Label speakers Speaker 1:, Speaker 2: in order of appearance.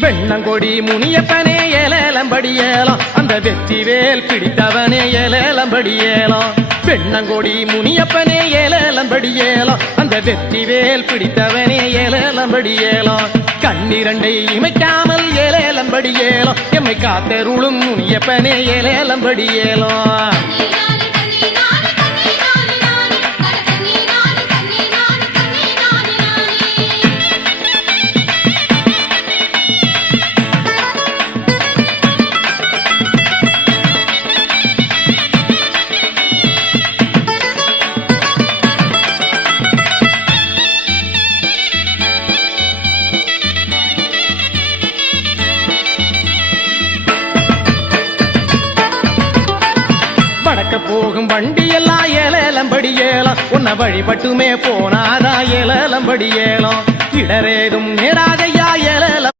Speaker 1: வெண்ணங்கொடி முனியப்பனே ஏலேலம்படி ஏலம். அந்த வெற்றி வேல் பிடித்தவனே ஏலேலம்படி ஏலம். வெண்ணங்கொடி முனியப்பனே ஏலேலம்படி ஏலம். அந்த வெற்றி வேல் பிடித்தவனே ஏலேலம்படி ஏலம். கண்ணிரண்டை இமைக்காமல் ஏலேலம்படி ஏலம். எம்மை காத்தருளும் முனியப்பனே ஏலேலம்படி பார்க்க போகும் வண்டி எல்லாம் ஏலேலம்படி ஏலம். உன்னை வழிபட்டுமே போனாதா ஏலேலம்படி ஏலம். இடரேதும் நேராதையா ஏலேலம்